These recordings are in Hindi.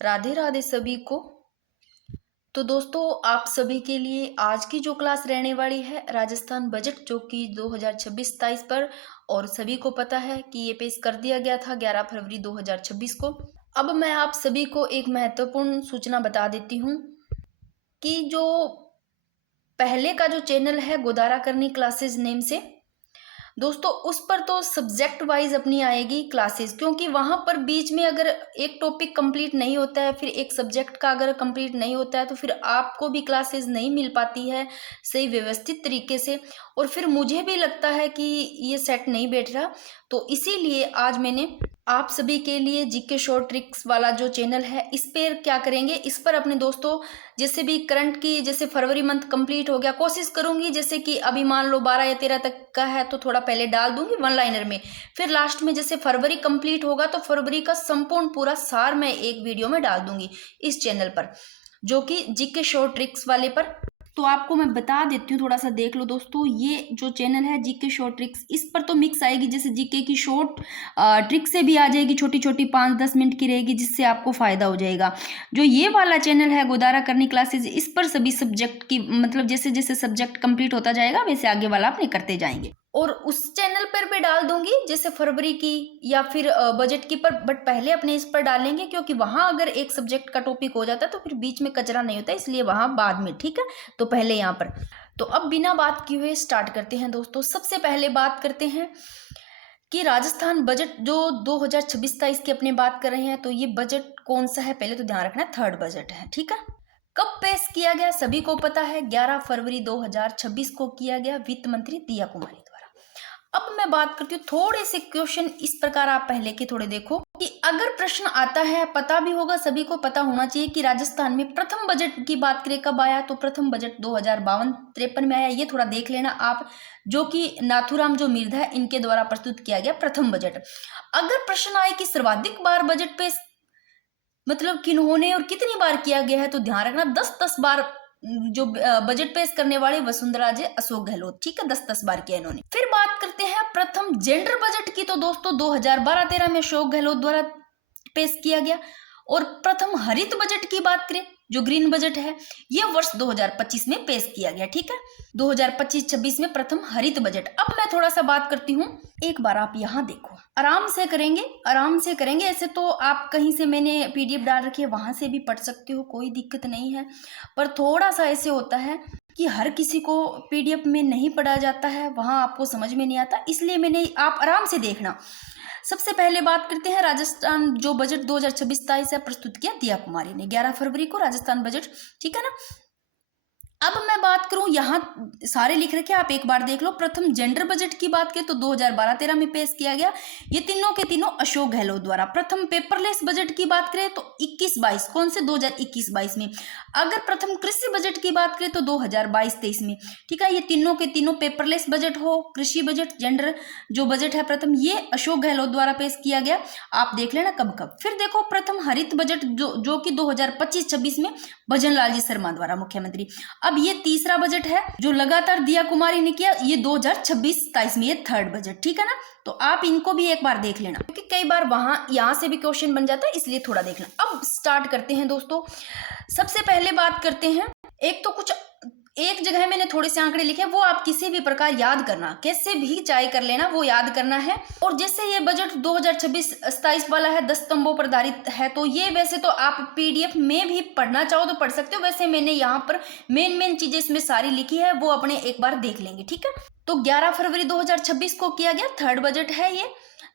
राधे राधे सभी को। तो दोस्तों, आप सभी के लिए आज की जो क्लास रहने वाली है राजस्थान बजट जो कि 2026-27 पर, और सभी को पता है कि ये पेश कर दिया गया था 11 फरवरी 2026 को। अब मैं आप सभी को एक महत्वपूर्ण सूचना बता देती हूँ कि जो पहले का जो चैनल है गोदारा करनी क्लासेस नेम से, दोस्तों उस पर तो सब्जेक्ट वाइज अपनी आएगी क्लासेस, क्योंकि वहां पर बीच में अगर एक टॉपिक कंप्लीट नहीं होता है, फिर एक सब्जेक्ट का अगर कंप्लीट नहीं होता है, तो फिर आपको भी क्लासेस नहीं मिल पाती है सही व्यवस्थित तरीके से, और फिर मुझे भी लगता है कि ये सेट नहीं बैठ रहा। तो इसीलिए आज मैंने आप सभी के लिए जीके शॉर्ट ट्रिक्स वाला जो चैनल है, इस पर क्या करेंगे, इस पर अपने दोस्तों जैसे भी करंट की, जैसे फरवरी मंथ कंप्लीट हो गया, कोशिश करूंगी जैसे कि अभी मान लो 12 या 13 तक का है तो थोड़ा पहले डाल दूंगी वन लाइनर में, फिर लास्ट में जैसे फरवरी कंप्लीट होगा तो फरवरी का संपूर्ण पूरा सार मैं एक वीडियो में डाल दूंगी इस चैनल पर, जो कि जीके शॉर्ट ट्रिक्स वाले पर। तो आपको मैं बता देती हूँ, थोड़ा सा देख लो दोस्तों, ये जो चैनल है जीके शॉर्ट ट्रिक्स, इस पर तो मिक्स आएगी, जैसे जीके की शॉर्ट ट्रिक से भी आ जाएगी, छोटी छोटी 5-10 मिनट की रहेगी, जिससे आपको फायदा हो जाएगा। जो ये वाला चैनल है गोदारा करनी क्लासेस, इस पर सभी सब्जेक्ट की, मतलब जैसे जैसे सब्जेक्ट कंप्लीट होता जाएगा वैसे आगे वाला अपने करते जाएंगे, और उस चैनल पर भी डाल दूंगी जैसे फरवरी की या फिर बजट की पर, बट पहले अपने इस पर डालेंगे, क्योंकि वहां अगर एक सब्जेक्ट का टॉपिक हो जाता है तो फिर बीच में कचरा नहीं होता, इसलिए वहां बाद में, ठीक है। तो पहले यहाँ पर, तो अब बिना बात किए हुए स्टार्ट करते हैं दोस्तों। सबसे पहले बात करते हैं कि राजस्थान बजट जो 2026-27 की अपने बात कर रहे हैं, तो ये बजट कौन सा है, पहले तो ध्यान रखना, थर्ड बजट है, ठीक है। कब पेश किया गया सभी को पता है, 11 फरवरी 2026 को किया गया वित्त मंत्री दिया कुमारी द्वारा। अब मैं बात करती हूँ थोड़े से क्वेश्चन इस प्रकार, आप पहले के थोड़े देखो कि अगर प्रश्न आता है, पता भी होगा, सभी को पता होना चाहिए कि राजस्थान में प्रथम बजट की बात करें कब आया, तो प्रथम बजट 2052-53 में आया, ये थोड़ा देख लेना आप, जो कि नाथूराम जो मिर्धा है इनके द्वारा प्रस्तुत किया गया प्रथम बजट। अगर प्रश्न आए कि सर्वाधिक बार बजट पे मतलब किन्होंने और कितनी बार किया गया है, तो ध्यान रखना 10-10 बार जो बजट पेश करने वाले वसुंधरा जी अशोक गहलोत, ठीक है, 10-10 बार किया इन्होंने। फिर बात करते हैं प्रथम जेंडर बजट की, तो दोस्तों 2012-13 में अशोक गहलोत द्वारा पेश किया गया। और प्रथम हरित बजट की बात करें, जो ग्रीन बजट है, ये वर्ष 2025 में पेश किया गया, ठीक है, 2025-26 में प्रथम हरित बजट। अब मैं थोड़ा सा बात करती हूँ, एक बार आप यहाँ देखो, आराम से करेंगे, आराम से करेंगे, ऐसे तो आप कहीं से मैंने पीडीएफ डाल रखी है वहां से भी पढ़ सकते हो, कोई दिक्कत नहीं है, पर थोड़ा सा ऐसे होता है कि हर किसी को पीडीएफ में नहीं पढ़ा जाता है, वहां आपको समझ में नहीं आता, इसलिए मैंने, आप आराम से देखना। सबसे पहले बात करते हैं राजस्थान जो बजट 2026-27 है, प्रस्तुत किया दिया कुमारी ने 11 फरवरी को राजस्थान बजट, ठीक है ना। अब मैं बात करूं, यहाँ सारे लिख रखे आप एक बार देख लो। प्रथम जेंडर बजट की बात करें तो 2012-13 में पेश किया गया, ये तीनों के तीनों अशोक गहलोत द्वारा। प्रथम पेपरलेस बजट की बात करें तो 21-22, कौन से 2021-22 में। अगर प्रथम कृषि बजट की बात करें तो 2022-23 में, ठीक है। ये तीनों के तीनों पेपरलेस बजट हो, कृषि बजट, जेंडर जो बजट है प्रथम, ये अशोक गहलोत द्वारा पेश किया गया, आप देख लेना कब कब। फिर देखो प्रथम हरित बजट जो कि 2025-26 में भजन लाल जी शर्मा द्वारा मुख्यमंत्री। अब ये तीसरा बजट है जो लगातार दिया कुमारी ने किया, ये 2026-27 में, ये थर्ड बजट, ठीक है ना। तो आप इनको भी एक बार देख लेना, क्योंकि कई बार वहां यहां से भी क्वेश्चन बन जाता है, इसलिए थोड़ा देखना। अब स्टार्ट करते हैं दोस्तों। सबसे पहले बात करते हैं, एक तो कुछ एक जगह मैंने थोड़े से आंकड़े लिखे, वो आप किसी भी प्रकार याद करना, कैसे भी चाहे कर लेना, वो याद करना है। और जैसे ये बजट 2026-27 वाला है, 10 स्तंभों पर आधारित है, तो ये वैसे तो आप पीडीएफ में भी पढ़ना चाहो तो पढ़ सकते हो, वैसे मैंने यहाँ पर मेन चीजें इसमें सारी लिखी है, वो अपने एक बार देख लेंगे, ठीक है। तो 11 फरवरी 2026 को किया गया, थर्ड बजट है ये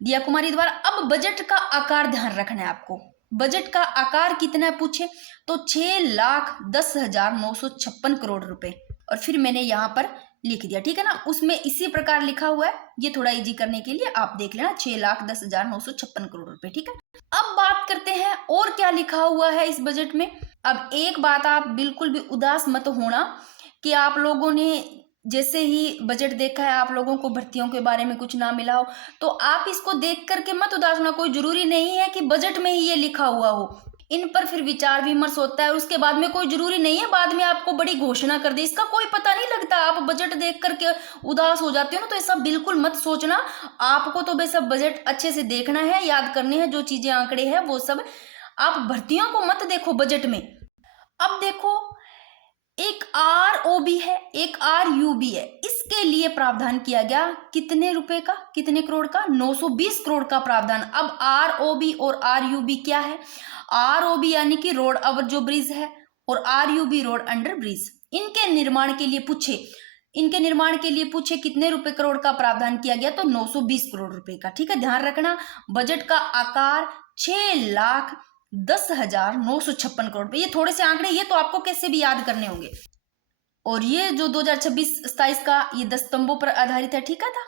दिया कुमारी द्वारा। अब बजट का आकार ध्यान रखना है आपको, बजट का आकार कितना पूछे तो 6,10,956 करोड़ रुपए, और फिर मैंने यहाँ पर लिख दिया, ठीक है ना। उसमें इसी प्रकार लिखा हुआ है, ये थोड़ा इजी करने के लिए आप देख लेना, 6,10,956 करोड़ रुपए, ठीक है। अब बात करते हैं और क्या लिखा हुआ है इस बजट में। अब एक बात आप बिल्कुल भी उदास मत होना कि आप लोगों ने जैसे ही बजट देखा है, आप लोगों को भर्तियों के बारे में कुछ ना मिला हो, तो आप इसको देख करके मत उदास होना। कोई जरूरी नहीं है कि बजट में ही ये लिखा हुआ हो, इन पर फिर विचार विमर्श होता है, उसके बाद में कोई जरूरी नहीं है बाद में आपको बड़ी घोषणा कर दे, इसका कोई पता नहीं लगता। आप बजट देख करके उदास हो जाते हो ना, तो ऐसा बिल्कुल मत सोचना। आपको तो बस बजट अच्छे से देखना है, याद करने हैं जो चीजें आंकड़े हैं वो सब आप भर्तियों को मत देखो बजट में। अब देखो, एक ROB है, एक RUB है, इसके लिए प्रावधान किया गया कितने रुपए का, कितने करोड़ का, 920 करोड़ का प्रावधान। अब ROB और RUB क्या है? ROB यानी कि रोड ओवर जो ब्रिज है, और RUB रोड अंडर ब्रिज। इनके निर्माण के लिए पूछे कितने रुपए करोड़ का प्रावधान किया गया, तो 920 करोड़ रुपए का। ठीक है, ध्यान रखना बजट का आकार 6,10,956 करोड़ रुपए। ये थोड़े से आंकड़े, ये तो आपको कैसे भी याद करने होंगे। और ये जो 2026-27 का ये 10 स्तंभों पर आधारित है। ठीक है था।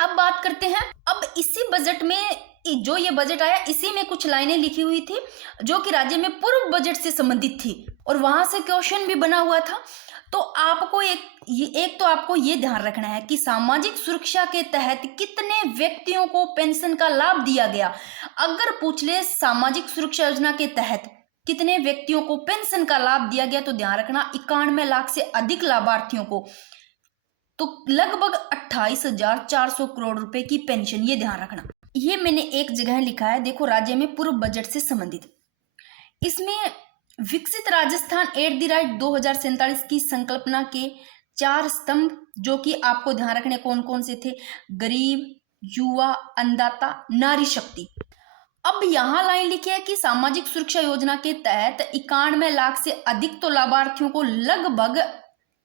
अब बात करते हैं, अब इसी बजट में जो ये बजट आया, इसी में कुछ लाइनें लिखी हुई थी जो कि राज्य में पूर्व बजट से संबंधित थी, और वहां से क्वेश्चन भी बना हुआ था। तो आपको एक तो आपको ये ध्यान रखना है कि सामाजिक सुरक्षा के तहत कितने व्यक्तियों को पेंशन का लाभ दिया गया। अगर पूछ ले सामाजिक सुरक्षा योजना के तहत कितने व्यक्तियों को पेंशन का लाभ दिया गया, तो ध्यान रखना 91 लाख से अधिक लाभार्थियों को, तो लगभग 28,400 करोड़ रुपए की पेंशन। ये ध्यान रखना। ये मैंने एक जगह लिखा है, देखो, राज्य में पूर्व बजट से संबंधित। इसमें विकसित राजस्थान एट द राइट 2047 की संकल्पना के 4 स्तंभ, जो कि आपको ध्यान रखने कौन कौन से थे? गरीब, युवा, अन्नदाता, नारी शक्ति। अब यहां लाइन लिखी है कि सामाजिक सुरक्षा योजना के तहत 91 लाख से अधिक तो लाभार्थियों को लगभग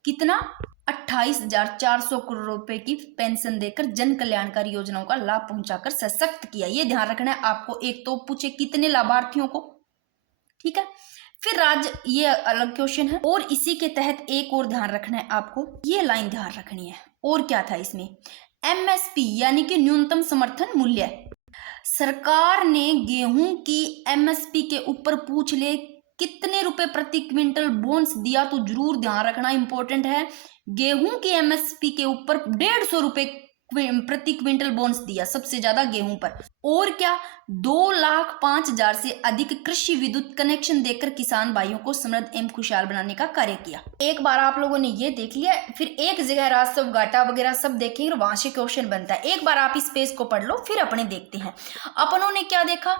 कितना, 28,400 करोड़ रुपए की पेंशन देकर जन कल्याणकारी योजनाओं का लाभ पहुंचाकर सशक्त किया। ये ध्यान रखना है आपको। एक तो पूछे कितने लाभार्थियों को, ठीक है, फिर राज्य, ये अलग क्वेश्चन है। और इसी के तहत एक और ध्यान रखना है आपको, ये लाइन ध्यान रखनी है। और क्या था इसमें? MSP यानी कि न्यूनतम समर्थन मूल्य। सरकार ने गेहूं की MSP के ऊपर पूछ ले कितने रुपए प्रति क्विंटल बोनस दिया, तो जरूर ध्यान रखना, इंपॉर्टेंट है। गेहूं की MSP के ऊपर 150 रुपए प्रति क्विंटल बोनस दिया, सबसे ज्यादा गेहूं पर। और क्या, 2,05,000 से अधिक कृषि विद्युत कनेक्शन देकर किसान भाइयों को समृद्ध एवं खुशहाल बनाने का कार्य किया। एक बार आप लोगों ने ये देख लिया, फिर एक जगह राजस्व घाटा वगैरह सब देखेंगे, वहां से क्वेश्चन बनता है। एक बार आप इस पेज को पढ़ लो, फिर अपने देखते हैं। अपनों ने क्या देखा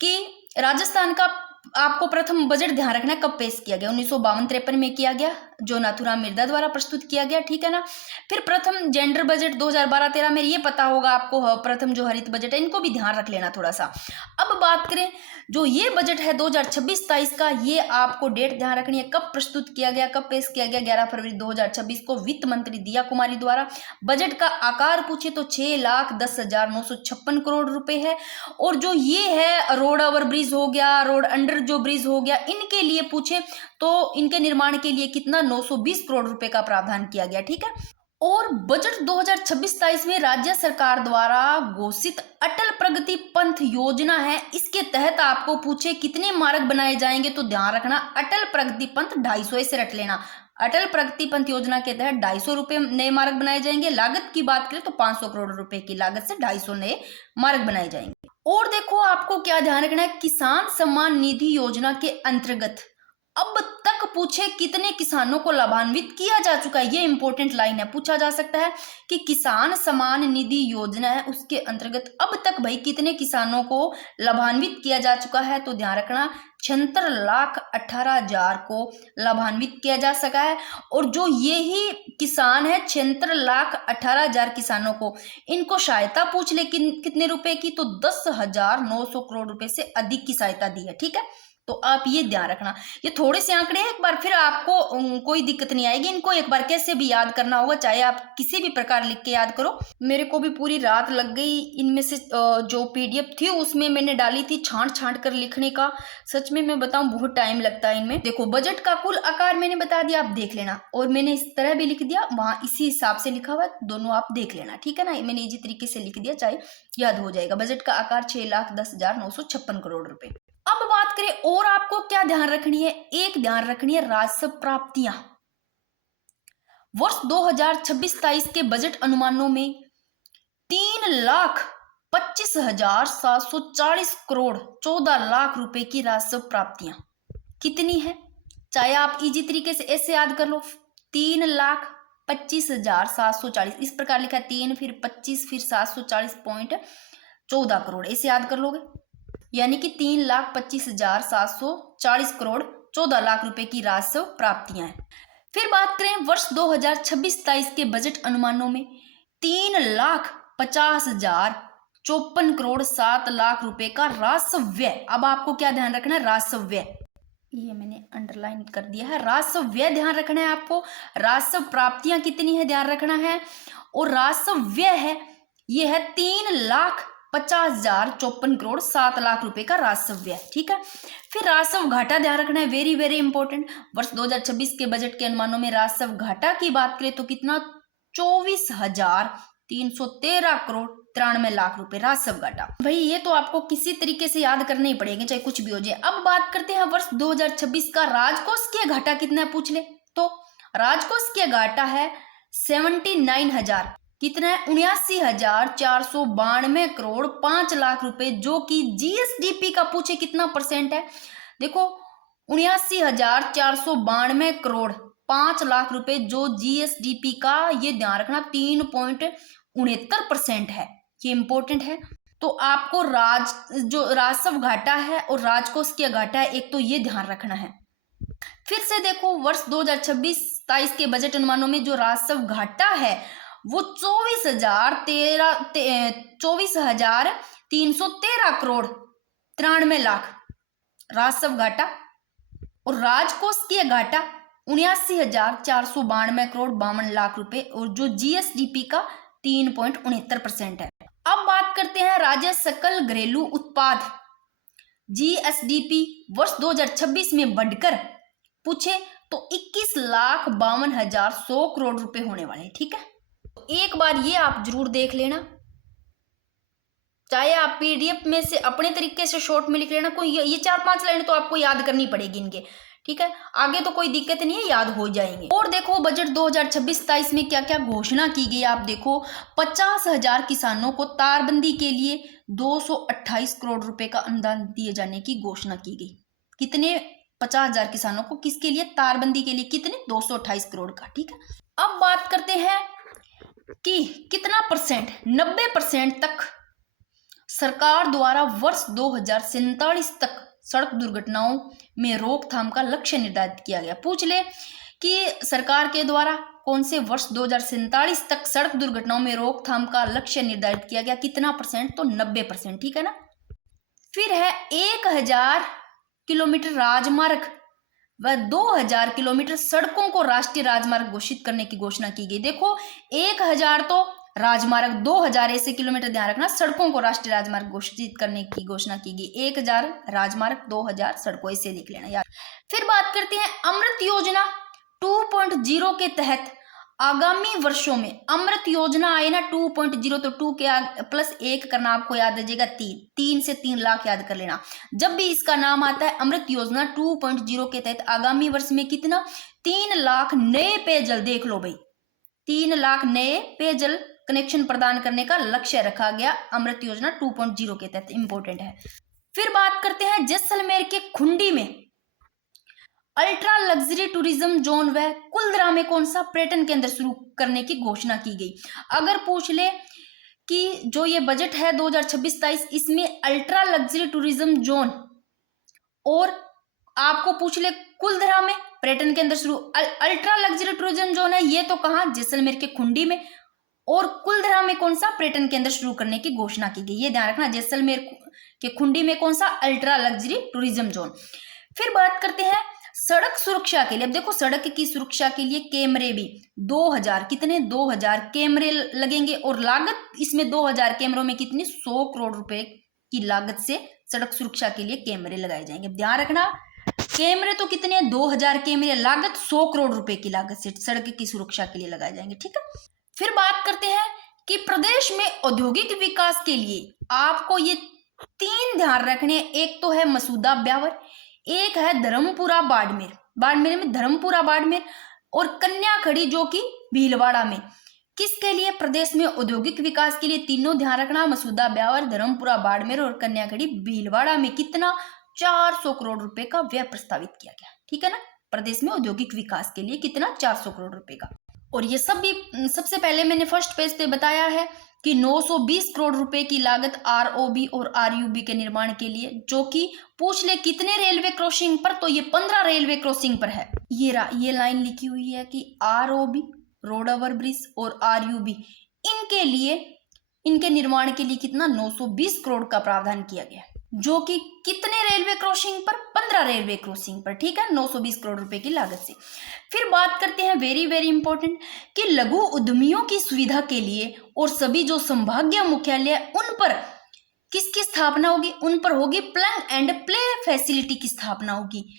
कि राजस्थान का आपको प्रथम बजट ध्यान रखना है कब पेश किया गया, 1952-53 में किया गया, जो नाथूराम मिर्धा द्वारा प्रस्तुत किया गया। ठीक है ना। फिर प्रथम जेंडर बजट 2012-13 में, ये पता होगा आपको, प्रथम जो हरित बजट है, इनको भी ध्यान रख लेना थोड़ा सा। अब बात करें जो ये बजट है 2026-27 का, ये आपको डेट ध्यान रखनी है, कब प्रस्तुत किया गया, कब पेश किया गया, 11 फरवरी 2026 को वित्त मंत्री दिया कुमारी द्वारा। बजट का आकार पूछे तो 6,10,956 करोड़ रुपए है। और जो ये है रोड ओवर ब्रिज हो गया, रोड अंडर जो ब्रिज हो गया, इनके लिए पूछे तो इनके निर्माण के लिए कितना, 920 करोड़ रुपए का प्रावधान किया गया। ठीक है। और बजट 2026-27 में राज्य सरकार द्वारा घोषित अटल प्रगति पंथ योजना है, इसके तहत आपको पूछे कितने मार्ग बनाए जाएंगे, तो ध्यान रखना अटल प्रगति पंथ 250 से रट लेना। अटल प्रगति पंथ योजना के तहत 250 रुपए नए मार्ग बनाए जाएंगे। लागत की बात करें तो 500 करोड़ रुपए की लागत से 250 नए मार्ग बनाए जाएंगे। और देखो, आपको क्या ध्यान रखना है, किसान सम्मान निधि योजना के अंतर्गत अब तक पूछे कितने किसानों को लाभान्वित किया जा चुका है। ये इंपॉर्टेंट लाइन है, पूछा जा सकता है कि किसान सम्मान निधि योजना है, उसके अंतर्गत अब तक भाई कितने किसानों को लाभान्वित किया जा चुका है, तो ध्यान रखना 76,18,000 को लाभान्वित किया जा सका है। और जो ये ही किसान है 76,18,000 किसानों को, इनको सहायता पूछ ले कितने रुपए की, तो 10,900 करोड़ रुपए से अधिक की सहायता दी है। ठीक है, तो आप ये ध्यान रखना। ये थोड़े से आंकड़े हैं, एक बार फिर आपको कोई दिक्कत नहीं आएगी, इनको एक बार कैसे भी याद करना होगा, चाहे आप किसी भी प्रकार लिख के याद करो। मेरे को भी पूरी रात लग गई, इनमें से जो PDF थी उसमें मैंने डाली थी छांट छांट कर लिखने का। सच में मैं बताऊं, बहुत टाइम लगता है इनमें। देखो, बजट का कुल आकार मैंने बता दिया, आप देख लेना। और मैंने इस तरह भी लिख दिया, वहां इसी हिसाब से लिखा हुआ, दोनों आप देख लेना। ठीक है ना, मैंने इसी तरीके से लिख दिया, चाहे याद हो जाएगा। बजट का आकार 6,10,956 करोड़ रुपए। अब बात करें और आपको क्या ध्यान रखनी है, एक ध्यान रखनी है राजस्व प्राप्तियां। वर्ष 2026-27 के बजट अनुमानों में 3,25,740 करोड़ 14 लाख रुपए की राजस्व प्राप्तियां कितनी है, चाहे आप इजी तरीके से ऐसे याद कर लो, 3,25,740, इस प्रकार लिखा है, 3 फिर 25 फिर 740.14 करोड़, ऐसे याद कर लोगे। यानी कि 3,25,740 करोड़ 14 लाख रुपए की राजस्व प्राप्तियां हैं। फिर बात करें वर्ष 2026-23 के बजट अनुमानों में 3,50,54 करोड़ 7 लाख रुपए का राजस्व व्यय। अब आपको क्या ध्यान रखना है, राजस्व व्यय, ये मैंने अंडरलाइन कर दिया है। राजस्व व्यय ध्यान रखना है आपको, राजस्व प्राप्तियां कितनी है ध्यान रखना है, और राजस्व व्यय है ये है 3,50,54 करोड़ 7 लाख रुपए का राजस्व व्यय। ठीक है। फिर राजस्व घाटा ध्यान रखना है, वेरी वेरी इंपॉर्टेंट। वर्ष 2026 के बजट के अनुमानों में राजस्व घाटा की बात करें तो कितना, 24,313 करोड़ 93 लाख रुपए राजस्व घाटा। भाई ये तो आपको किसी तरीके से याद करने ही पड़ेंगे, चाहे कुछ भी हो जाए। अब बात करते हैं वर्ष 2026 का राजकोषीय घाटा कितना है पूछ ले तो राजकोषीय घाटा है 79,000 कितना है, 79,492 करोड़ 5 लाख रुपए, जो कि जीएसडीपी का पूछे कितना परसेंट है। देखो 79,492 करोड़ 5 लाख रुपए जो जीएसडीपी का, ये ध्यान रखना 3.69% है, ये इंपॉर्टेंट है। तो आपको जो राजस्व घाटा है और राजकोषीय घाटा है, एक तो ये ध्यान रखना है। फिर से देखो वर्ष 2026-23 के बजट अनुमानों में जो राजस्व घाटा है वो 24,313 करोड़ 93 लाख राजस्व घाटा, और राजकोषीय घाटा 79,492 करोड़ 52 लाख रुपए, और जो जीएसडीपी का 3.69% है। अब बात करते हैं राज्य सकल घरेलू उत्पाद जीएसडीपी वर्ष 2026 में बढ़कर पूछे तो 21,52,100 करोड़ रुपए होने वाले हैं। ठीक है, एक बार ये आप जरूर देख लेना, चाहे आप पीडीएफ में से अपने तरीके से शॉर्ट में लिख लेना, कोई ये 4-5 लाइन तो आपको याद करनी पड़ेगी इनके। ठीक है, आगे तो कोई दिक्कत नहीं है, याद हो जाएंगे। और देखो बजट 2026-23 में क्या क्या घोषणा की गई, आप देखो 50,000 किसानों को तारबंदी के लिए 228 करोड़ रुपए का अनुदान दिए जाने की घोषणा की गई। कितने, 50,000 किसानों को, किसके लिए, तारबंदी के लिए, कितने, 228 करोड़ का। ठीक है, अब बात करते हैं कि कितना परसेंट, 90% तक सरकार द्वारा वर्ष 2047 तक सड़क दुर्घटनाओं में रोकथाम का लक्ष्य निर्धारित किया गया। पूछ ले कि सरकार के द्वारा कौन से वर्ष 2047 तक सड़क दुर्घटनाओं में रोकथाम का लक्ष्य निर्धारित किया गया, कितना परसेंट, तो 90%। ठीक है ना। फिर है 1,000 किलोमीटर राजमार्ग व 2,000 किलोमीटर सड़कों को राष्ट्रीय राजमार्ग घोषित करने की घोषणा की गई। देखो 1,000 तो राजमार्ग, 2,000 ऐसे किलोमीटर, ध्यान रखना, सड़कों को राष्ट्रीय राजमार्ग घोषित करने की घोषणा की गई। 1,000 राजमार्ग, 2,000 सड़कों, ऐसे लिख लेना यार। फिर बात करते हैं अमृत योजना 2.0 के तहत आगामी वर्षों में, अमृत योजना आए ना 2.0, तो 2 के प्लस 1 करना आपको याद आ जाएगा 3 से 3 लाख याद कर लेना। जब भी इसका नाम आता है अमृत योजना 2.0 के तहत आगामी वर्ष में कितना, 3 लाख नए पेयजल, देख लो भाई, 3 लाख नए पेयजल कनेक्शन प्रदान करने का लक्ष्य रखा गया अमृत योजना 2.0 के तहत, इंपॉर्टेंट है। फिर बात करते हैं जैसलमेर के खुंडी में अल्ट्रा लग्जरी टूरिज्म जोन व कुलधरा में कौन सा पर्यटन केंद्र शुरू करने की घोषणा की गई। अगर पूछ ले कि जो ये बजट है 2026-23 इसमें अल्ट्रा लग्जरी टूरिज्म जोन, और आपको पूछ ले कुलधरा में पर्यटन केंद्र शुरू, अल्ट्रा लग्जरी टूरिज्म जोन है ये तो कहाँ, जैसलमेर के खुंडी में, और कुलधरा में कौन सा पर्यटन केंद्र शुरू करने की घोषणा की गई, ये ध्यान रखना, जैसलमेर के खुंडी में कौन सा, अल्ट्रा लग्जरी टूरिज्म जोन। फिर बात करते हैं सड़क सुरक्षा के लिए। अब देखो सड़क की सुरक्षा के लिए कैमरे भी 2,000, कितने, 2,000 कैमरे लगेंगे, और लागत इसमें 2,000 कैमरों में कितनी, 100 करोड़ रुपए की लागत से सड़क सुरक्षा के लिए कैमरे लगाए जाएंगे। ध्यान रखना, कैमरे तो कितने, 2,000 कैमरे, लागत 100 करोड़ रुपए की लागत से सड़क की सुरक्षा के लिए लगाए जाएंगे। ठीक है। फिर बात करते हैं कि प्रदेश में औद्योगिक विकास के लिए आपको ये 3 ध्यान रखने, एक तो है मसूदा ब्यावर, एक है धर्मपुरा बाड़मेर, बाड़मेर में धर्मपुरा बाड़मेर, और कन्याखड़ी जो कि भीलवाड़ा में। किसके लिए, प्रदेश में औद्योगिक विकास के लिए, तीनों ध्यान रखना, मसूदा ब्यावर, धर्मपुरा बाड़मेर और कन्याखड़ी भीलवाड़ा में कितना, 400 करोड़ रुपए का व्यय प्रस्तावित किया गया। ठीक है ना, प्रदेश में औद्योगिक विकास के लिए कितना, 400 करोड़ रुपए का। और ये सब भी सबसे पहले मैंने फर्स्ट पेज पे बताया है कि 920 करोड़ रुपए की लागत आरओबी और आरयूबी के निर्माण के लिए, जो कि पूछ ले कितने रेलवे क्रॉसिंग पर, तो ये 15 रेलवे क्रॉसिंग पर है। ये लाइन लिखी हुई है कि आरओबी रोड ओवर ब्रिज और आरयूबी इनके लिए, इनके निर्माण के लिए कितना 920 करोड़ का प्रावधान किया गया, जो कि कितने रेलवे क्रॉसिंग पर, 15 रेलवे क्रॉसिंग पर, ठीक है, 920 करोड़ रुपए की लागत से। फिर बात करते हैं वेरी वेरी इंपॉर्टेंट कि लघु उद्यमियों की सुविधा के लिए और सभी जो संभागीय मुख्यालय उन पर किसकी स्थापना होगी, उन पर होगी प्लग एंड प्ले फैसिलिटी की स्थापना होगी।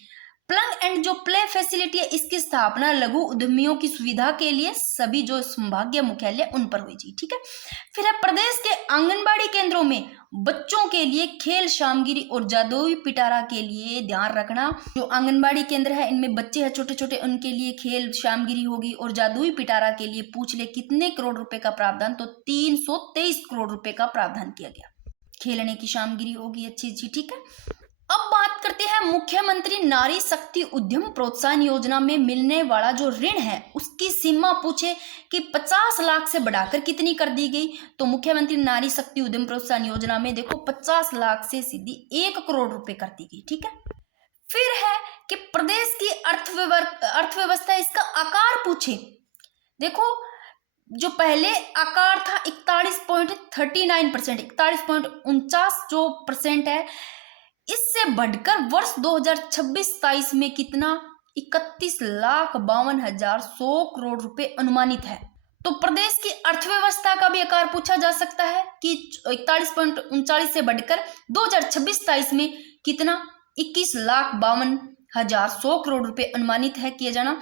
प्लग एंड जो प्ले फैसिलिटी है इसकी स्थापना लघु उद्यमियों की सुविधा के लिए सभी जो संभागीय मुख्यालय उन पर होगी, ठीक है। फिर है प्रदेश के आंगनबाड़ी केंद्रों में बच्चों के लिए खेल सामग्री और जादुई पिटारा के लिए ध्यान रखना, जो आंगनबाड़ी केंद्र है इनमें बच्चे हैं छोटे छोटे, उनके लिए खेल सामग्री होगी और जादुई पिटारा के लिए पूछ ले कितने करोड़ रुपए का प्रावधान, तो 323 करोड़ रुपए का प्रावधान किया गया। खेलने की सामग्री होगी अच्छी अच्छी, ठीक है। अब बात करते हैं मुख्यमंत्री नारी शक्ति उद्यम प्रोत्साहन योजना में मिलने वाला जो ऋण है उसकी सीमा पूछे कि 50 लाख से बढ़ाकर कितनी कर दी गई, तो मुख्यमंत्री नारी शक्ति उद्यम प्रोत्साहन योजना में देखो 50 लाख से सीधी 1 करोड़ रुपए कर दी गई, ठीक है। फिर है कि प्रदेश की अर्थव्यवस्था इसका आकार पूछे, देखो जो पहले आकार था 41.39%, 41.49 जो परसेंट है, इससे बढ़कर वर्ष 2026-27 में कितना 31,52,100 करोड़ रुपए अनुमानित है। तो प्रदेश की अर्थव्यवस्था का भी आकार पूछा जा सकता है कि 41.39 से बढ़कर 2026-27 में कितना 21,52,100 करोड़ रुपए अनुमानित है किया जाना।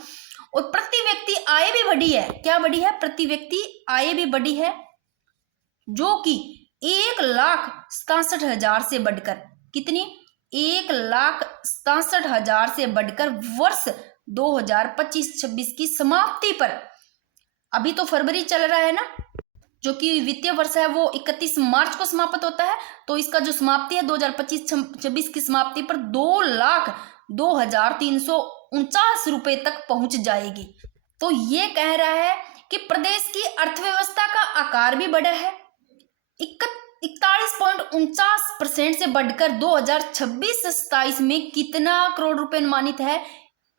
और प्रति व्यक्ति आय भी बढ़ी है, क्या बढ़ी है, प्रति व्यक्ति आय भी बढ़ी है, जो कि 1,67,000 से बढ़कर कितनी 1,67,000 से बढ़कर वर्ष 2025-26 की समाप्ति पर, अभी तो फरवरी चल रहा है ना, जो कि वित्तीय वर्ष है वो 31 मार्च को समाप्त होता है, तो इसका जो समाप्ति है 2025-26 की समाप्ति पर 2,02,349 रुपए तक पहुंच जाएगी। तो ये कह रहा है कि प्रदेश की अर्थव्यवस्था का आकार भी बढ़ा है, 41.49% से बढ़कर 2026-27 में कितना करोड़ रुपए अनुमानित है,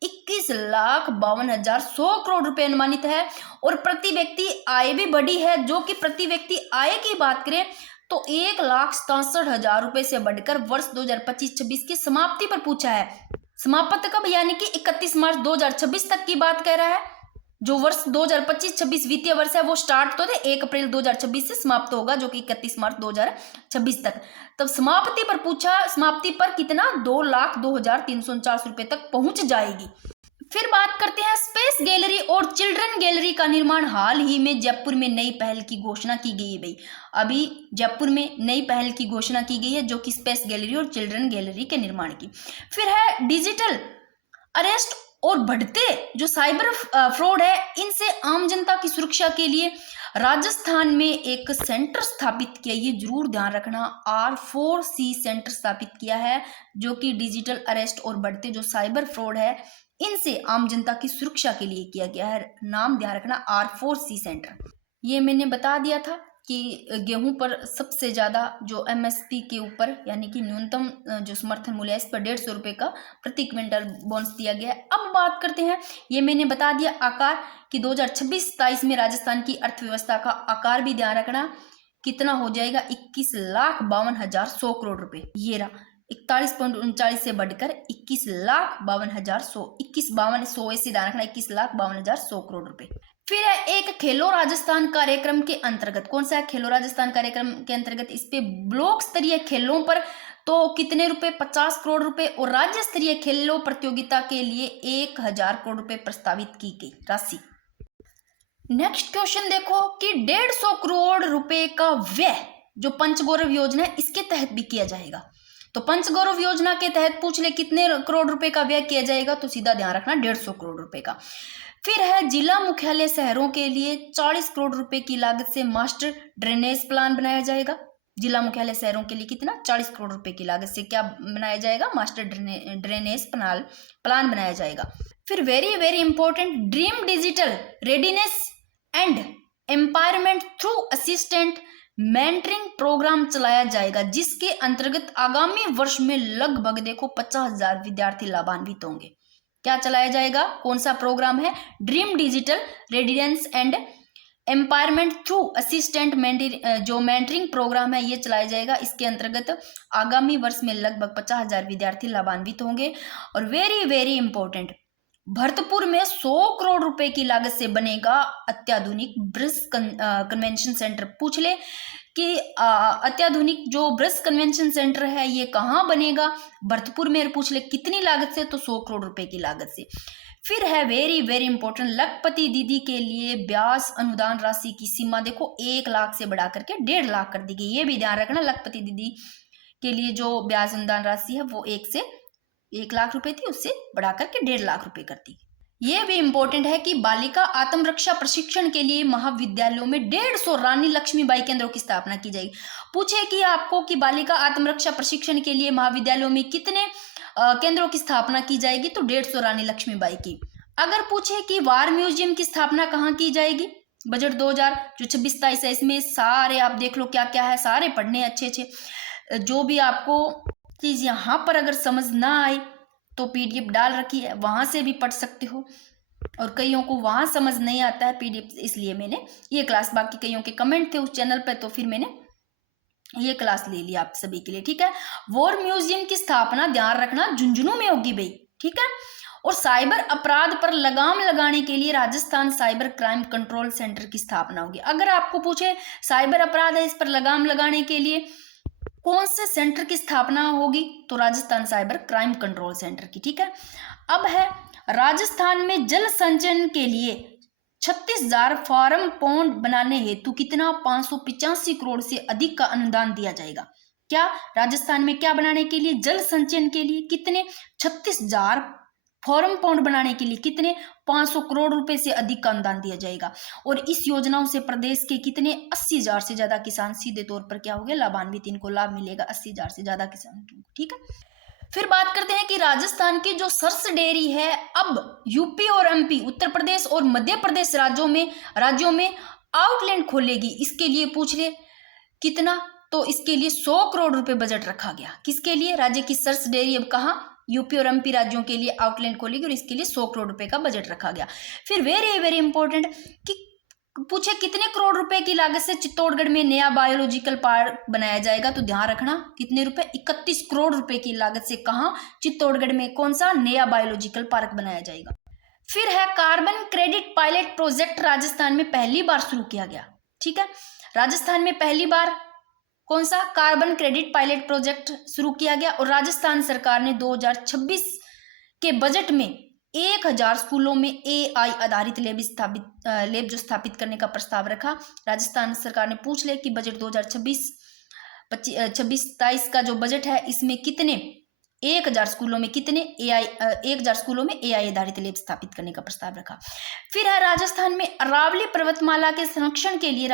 21,52,100 करोड़ रुपए अनुमानित है। और प्रति व्यक्ति आय भी बढ़ी है, जो कि प्रति व्यक्ति आय की बात करें तो 1,67,000 रुपए से बढ़कर वर्ष 2025-26 की समाप्ति पर पूछा है। समाप्त कब, यानी कि 31 मार्च 2026 तक की बात कह रहा है। जो वर्ष 2025-26 वित्तीय वर्ष है वो स्टार्ट तो थे 1 अप्रैल 2026 से समाप्त होगा, जो कि 31 मार्च 2026 तक। तब समाप्ति पर पूछा, समाप्ति पर कितना 2,02,349 रुपए तक पहुंच जाएगी। फिर बात करते हैं स्पेस गैलरी और चिल्ड्रन गैलरी का निर्माण हाल ही में जयपुर में नई पहल की घोषणा की गई है। भाई अभी जयपुर में नई पहल की घोषणा की गई है, जो कि स्पेस गैलरी और चिल्ड्रन गैलरी के निर्माण की। फिर है डिजिटल अरेस्ट और बढ़ते जो साइबर फ्रॉड है इनसे आम जनता की सुरक्षा के लिए राजस्थान में एक सेंटर स्थापित किया, ये जरूर ध्यान रखना, R4C सेंटर स्थापित किया है, जो कि डिजिटल अरेस्ट और बढ़ते जो साइबर फ्रॉड है इनसे आम जनता की सुरक्षा के लिए किया गया है। नाम ध्यान रखना R4C सेंटर। ये मैंने बता दिया था कि गेहूं पर सबसे ज़्यादा जो MSP के ऊपर यानी कि न्यूनतम जो समर्थन मूल्य है इस पर 150 रुपये का प्रति क्विंटल बोनस दिया गया है। अब बात करते हैं, ये मैंने बता दिया आकार कि 2026-27 में राजस्थान की अर्थव्यवस्था का आकार भी ध्यान रखना कितना हो जाएगा 21,52,100 करोड़ रुपये। ये रहा 41.39 से बढ़कर 21,52,100, 21,52,100 ऐसे ध्यान रखना 21,52,100 करोड़ रुपए। फिर है एक खेलो राजस्थान कार्यक्रम के अंतर्गत, कौन सा है खेलो राजस्थान कार्यक्रम के अंतर्गत, इस पे ब्लॉक स्तरीय खेलों पर तो कितने रुपए 50 करोड़ रुपए और राज्य स्तरीय खेलों प्रतियोगिता के लिए 1,000 करोड़ रुपए प्रस्तावित की गई राशि। नेक्स्ट क्वेश्चन देखो कि 150 करोड़ रुपए का व्यय जो पंचगौरव योजना है इसके तहत भी किया जाएगा। तो पंचगौरव योजना के तहत पूछ ले कितने करोड़ रुपए का व्यय किया जाएगा, तो सीधा ध्यान रखना 150 करोड़ रुपए का। फिर है जिला मुख्यालय शहरों के लिए 40 करोड़ रुपए की लागत से मास्टर ड्रेनेज प्लान बनाया जाएगा। जिला मुख्यालय शहरों के लिए कितना 40 करोड़ रुपए की लागत से क्या बनाया जाएगा, मास्टर ड्रेनेज प्लान बनाया जाएगा। फिर very very important dream digital readiness and empowerment through assistant mentoring programme चलाया जाएगा, जिसके अंतर्गत आगामी वर्ष में लगभग देखो 50,000 विद्यार्थी लाभान्वित होंगे। क्या चलाया जाएगा, कौन सा प्रोग्राम है? Dream digital residence and empowerment through assistant जो मेंटरिंग प्रोग्राम है ये चलाया जाएगा। इसके अंतर्गत आगामी वर्ष में लगभग 50,000 विद्यार्थी लाभान्वित होंगे। और वेरी वेरी इंपॉर्टेंट, भरतपुर में 100 करोड़ रुपए की लागत से बनेगा अत्याधुनिक ब्रिज कन्वेंशन सेंटर। पूछ ले कि अत्याधुनिक जो ब्रिज कन्वेंशन सेंटर है ये कहाँ बनेगा, भरतपुर में। पूछ ले कितनी लागत से, तो 100 करोड़ रुपए की लागत से। फिर है वेरी वेरी इंपॉर्टेंट, लखपति दीदी के लिए ब्याज अनुदान राशि की सीमा देखो 1 लाख से बढ़ा करके 1.5 लाख कर दी गई। ये भी ध्यान रखना, लखपति दीदी के लिए जो ब्याज अनुदान राशि है वो 1 लाख रुपए थी, उससे बढ़ा करके 1.5 लाख रुपए कर दी। ये भी इंपॉर्टेंट है कि बालिका आत्मरक्षा प्रशिक्षण के लिए महाविद्यालयों में 150 रानी लक्ष्मीबाई केंद्रों की स्थापना की जाएगी। पूछे कि आपको कि बालिका आत्मरक्षा प्रशिक्षण के लिए महाविद्यालयों में कितने केंद्रों की स्थापना की जाएगी, तो 150 रानी लक्ष्मीबाई की। अगर पूछे कि वार म्यूजियम की स्थापना कहाँ की जाएगी, बजट 2026-27 है, इसमें सारे आप देख लो क्या क्या है, सारे पढ़ने अच्छे अच्छे। जो भी आपको चीज यहाँ पर अगर समझ ना आए तो पीडीएफ डाल रखी है, वहां से भी पढ़ सकते हो। और कईयों को वहां समझ नहीं आता है पीडीएफ, इसलिए मैंने ये क्लास, बाकी कईयों के कमेंट थे उस चैनल पे, तो फिर मैंने ये क्लास ले ली आप सभी के लिए, ठीक है। वॉर म्यूजियम की स्थापना ध्यान रखना झुंझुनू में होगी भाई, ठीक है। और साइबर अपराध पर लगाम लगाने के लिए Rajasthan cyber crime control centre की स्थापना होगी। अगर आपको पूछे साइबर अपराध है, इस पर लगाम लगाने के लिए कौन से सेंटर की स्थापना होगी, तो Rajasthan cyber crime control centre की, ठीक है। अब है राजस्थान में जल संचयन के लिए 36,000 फार्म पौंड बनाने हेतु कितना 585 करोड़ से अधिक का अनुदान दिया जाएगा। क्या राजस्थान में क्या बनाने के लिए, जल संचयन के लिए कितने 36,000 फार्म पौंड बनाने के लिए कितने 500 करोड़ रुपए से अधिक का अनुदान दिया जाएगा। और इस योजनाओं से प्रदेश के कितने 80,000 से ज्यादा किसान सीधे तौर पर क्या होंगे, लाभान्वित, इनको लाभ मिलेगा 80,000 से ज्यादा किसान, ठीक है। फिर बात करते हैं कि राजस्थान की जो सरस डेयरी है अब यूपी और एमपी, उत्तर प्रदेश और मध्य प्रदेश राज्यों में आउटलेट खोलेगी। इसके लिए पूछ ले कितना, तो इसके लिए 100 करोड़ रुपए बजट रखा गया। किसके लिए, राज्य की सरस डेयरी अब कहाँ, यूपी और एमपी राज्यों के लिए आउटलेट खोलेगी और इसके लिए 100 करोड़ रुपए का बजट रखा गया। फिर वेरी वेरी इंपॉर्टेंट कि पूछे कितने करोड़ रुपए की लागत से चित्तौड़गढ़ में नया बायोलॉजिकल पार्क बनाया जाएगा, तो ध्यान रखना कितने रुपए, 31 करोड़ रुपए की लागत से कहा चित्तौड़गढ़ में कौन सा नया बायोलॉजिकल पार्क बनाया जाएगा। फिर है carbon credit pilot project Rajasthan में पहली बार शुरू किया गया, ठीक है। राजस्थान में पहली बार कौन सा कार्बन क्रेडिट पायलट प्रोजेक्ट शुरू किया गया। और राजस्थान सरकार ने 2026 के बजट में 1,000 स्कूलों में AI आधारित लैब जो स्थापित करने का प्रस्ताव रखा। राजस्थान सरकार ने पूछ ले कि बजट 2026-27 का जो बजट है इसमें कितने 1,000 स्कूलों में कितने 1,000 स्कूलों में AI आधारित लैब स्थापित करने का प्रस्ताव रखा। फिर है राजस्थान में अरावली पर्वतमाला के संरक्षण के लिए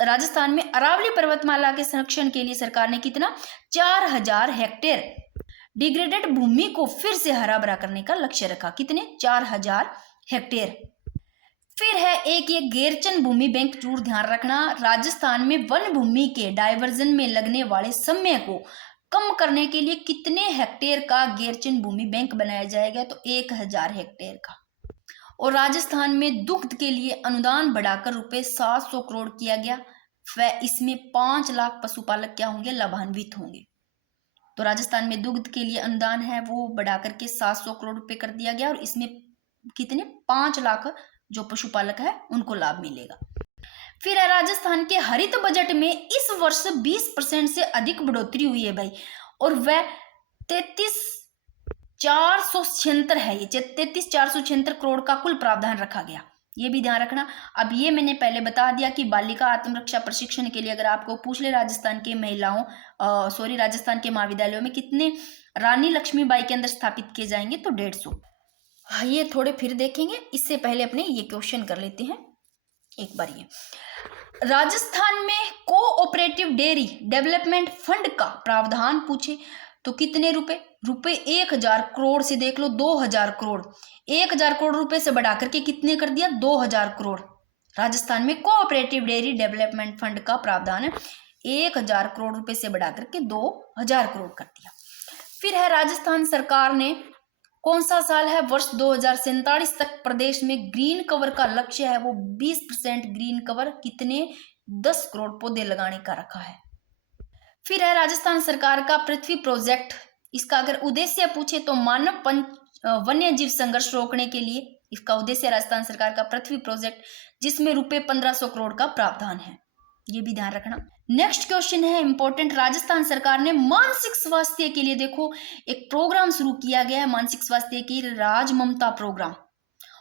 राजस्थान में अरावली पर्वतमाला के संरक्षण के लिए सरकार ने कितना 4,000 हेक्टेयर डिग्रेडेड भूमि को फिर से हरा भरा करने का लक्ष्य रखा। कितने 4,000 हेक्टेयर। फिर है एक ये गैरचन भूमि बैंक, जरूर ध्यान रखना। राजस्थान में वन भूमि के डायवर्जन में लगने वाले समय को कम करने के लिए कितने हेक्टेयर का गैरचन भूमि बैंक बनाया जाएगा, तो 1,000 हेक्टेयर का। और राजस्थान में दुग्ध के लिए अनुदान बढ़ाकर रुपए 700 करोड़ किया गया। वह इसमें 5 लाख पशुपालक क्या होंगे, लाभान्वित होंगे। तो राजस्थान में दुग्ध के लिए अनुदान है वो बढ़ा करके 700 करोड़ रुपए कर दिया गया और इसमें कितने 5 लाख जो पशुपालक है उनको लाभ मिलेगा। फिर है राजस्थान के हरित बजट में इस वर्ष 20% से अधिक बढ़ोतरी हुई है भाई, और वह 33,476 है, ये 33,476 करोड़ का कुल प्रावधान रखा गया। ये भी ध्यान रखना। अब ये मैंने पहले बता दिया कि बालिका आत्मरक्षा प्रशिक्षण के लिए अगर आपको पूछ ले राजस्थान के राजस्थान के महाविद्यालयों में कितने रानी लक्ष्मीबाई केंद्र स्थापित किए जाएंगे, तो 150। ये थोड़े फिर देखेंगे, इससे पहले अपने ये क्वेश्चन कर लेते हैं एक बार। ये राजस्थान में कोऑपरेटिव डेयरी डेवलपमेंट फंड का प्रावधान पूछे तो कितने रुपए 1,000 करोड़ से देख लो 2,000 करोड़, 1,000 करोड़ रुपए से बढ़ा करके कितने कर दिया 2,000 करोड़, राजस्थान में कोऑपरेटिव डेयरी डेवलपमेंट फंड का प्रावधान 1,000 करोड़ रुपए से बढ़ा करके 2,000 करोड़ कर दिया। फिर है राजस्थान सरकार ने, कौन सा साल है, वर्ष 2047 तक प्रदेश में ग्रीन कवर का लक्ष्य है वो 20% ग्रीन कवर, कितने, 10 करोड़ पौधे लगाने का रखा है। फिर है राजस्थान सरकार का पृथ्वी प्रोजेक्ट, इसका अगर उद्देश्य पूछे तो मानव वन्य जीव संघर्ष रोकने के लिए इसका उद्देश्य राजस्थान सरकार का पृथ्वी प्रोजेक्ट, जिसमें रुपए 1500 करोड़ का प्रावधान है, ये भी ध्यान रखना। नेक्स्ट क्वेश्चन है इंपॉर्टेंट, राजस्थान सरकार ने मानसिक स्वास्थ्य के लिए देखो एक प्रोग्राम शुरू किया गया है, मानसिक स्वास्थ्य की राज ममता प्रोग्राम।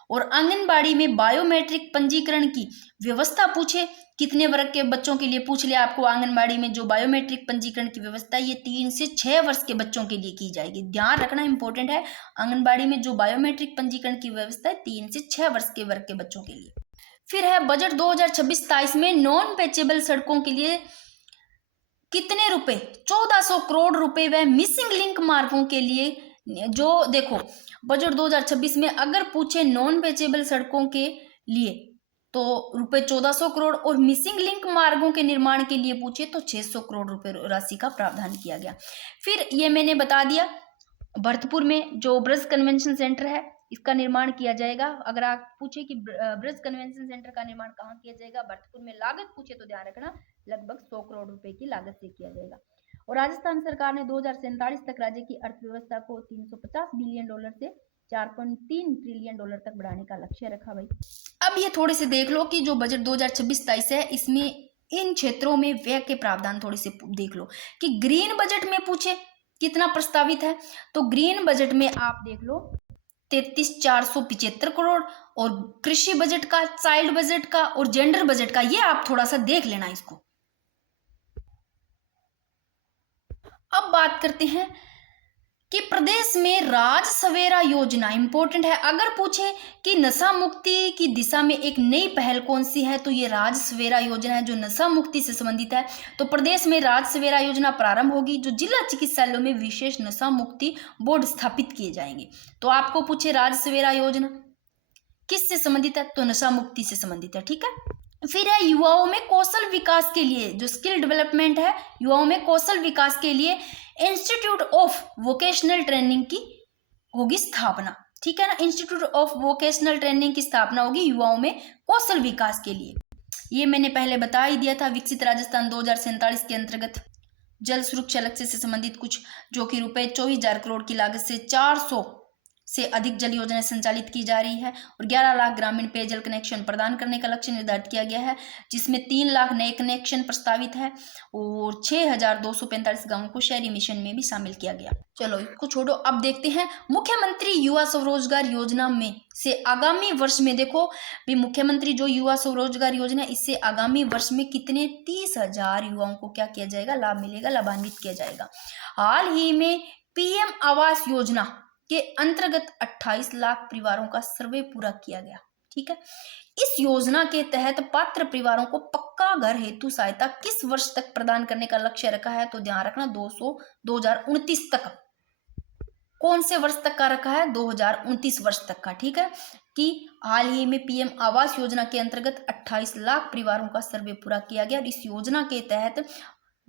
और आंगनबाड़ी में बायोमेट्रिक पंजीकरण की व्यवस्था पूछे, कितने वर्ग के बच्चों के लिए पूछ लिया आपको, आंगनबाड़ी में जो बायोमेट्रिक पंजीकरण की व्यवस्था ये 3 से 6 वर्ष के बच्चों के लिए की जाएगी। ध्यान रखना इंपॉर्टेंट है, आंगनबाड़ी में जो बायोमेट्रिक पंजीकरण की व्यवस्था है 3 से 6 वर्ष के वर्ग के बच्चों के लिए। फिर है बजट 2026-27 में नॉन पेचेबल सड़कों के लिए कितने रुपए, 1400 करोड़ रुपए व मिसिंग लिंक मार्गों के लिए, जो देखो बजट 2026 में अगर पूछे नॉन पेचेबल सड़कों के लिए तो रुपए 1400 करोड़, और मिसिंग लिंक मार्गों के निर्माण के लिए पूछे तो 600 करोड़ रुपए राशि का प्रावधान किया गया। फिर ये मैंने बता दिया, भरतपुर में जो ब्रज कन्वेंशन सेंटर है इसका निर्माण किया जाएगा। अगर आप पूछे कि ब्रज कन्वेंशन सेंटर का निर्माण कहाँ किया जाएगा, भरतपुर में, लागत पूछे तो ध्यान रखना लगभग 100 करोड़ रुपए की लागत से किया जाएगा। और राजस्थान सरकार ने 2047 तक राज्य की अर्थव्यवस्था को 350 बिलियन डॉलर से 4.3 ट्रिलियन डॉलर तक बढ़ाने का लक्ष्य रखा भाई। अब ये थोड़े से देख लो कि जो बजट 2026-27 है इसमें इन क्षेत्रों में व्यय के प्रावधान थोड़े से देख लो कि ग्रीन बजट में पूछे कितना प्रस्तावित है, तो ग्रीन बजट में आप देख लो 33,475 करोड़, और कृषि बजट का, चाइल्ड बजट का और जेंडर बजट का, ये आप थोड़ा सा देख लेना इसको। अब बात करते हैं कि प्रदेश में राज सवेरा योजना इंपॉर्टेंट है, अगर पूछे कि नशा मुक्ति की दिशा में एक नई पहल कौन सी है तो ये राज सवेरा योजना है जो नशा मुक्ति से संबंधित है। तो प्रदेश में राज सवेरा योजना प्रारंभ होगी, जो जिला चिकित्सालयों में विशेष नशा मुक्ति बोर्ड स्थापित किए जाएंगे। तो आपको पूछे राज सवेरा योजना किससे संबंधित है, तो नशा मुक्ति से संबंधित है, ठीक है। फिर है युवाओं में कौशल विकास के लिए, जो स्किल डेवलपमेंट है, युवाओं में कौशल विकास के लिए इंस्टीट्यूट ऑफ वोकेशनल ट्रेनिंग की होगी स्थापना, ठीक है ना। इंस्टीट्यूट ऑफ वोकेशनल ट्रेनिंग की स्थापना होगी युवाओं में कौशल विकास के लिए। ये मैंने पहले बता ही दिया था। विकसित राजस्थान 2047 के अंतर्गत जल सुरक्षा लक्ष्य से संबंधित कुछ, जो कि रुपए 24,000 करोड़ की लागत से 400 से अधिक जल योजनाएं संचालित की जा रही है, और 11 लाख ग्रामीण पेयजल कनेक्शन प्रदान करने का लक्ष्य निर्धारित किया गया है, जिसमें 3 लाख नए कनेक्शन प्रस्तावित है, और 6,245 गांवों को शहरी मिशन में भी शामिल किया गया। चलो इसको छोड़ो, अब देखते हैं मुख्यमंत्री युवा स्वरोजगार योजना में से आगामी वर्ष में, देखो भी मुख्यमंत्री जो युवा स्वरोजगार योजना, इससे आगामी वर्ष में कितने 30,000 युवाओं को क्या किया जाएगा, लाभ मिलेगा, लाभान्वित किया जाएगा। हाल ही में पीएम आवास योजना के अंतर्गत 28 लाख परिवारों का सर्वे पूरा किया गया, ठीक है। इस योजना के तहत पात्र परिवारों को पक्का घर हेतु सहायता किस वर्ष तक प्रदान करने का लक्ष्य रखा है, तो ध्यान रखना 2029 तक। कौन से वर्ष तक का रखा है, 2029 वर्ष तक का, ठीक है। कि हाल ही में पीएम आवास योजना के अंतर्गत 28 लाख परिवारों का सर्वे पूरा किया गया, और इस योजना के तहत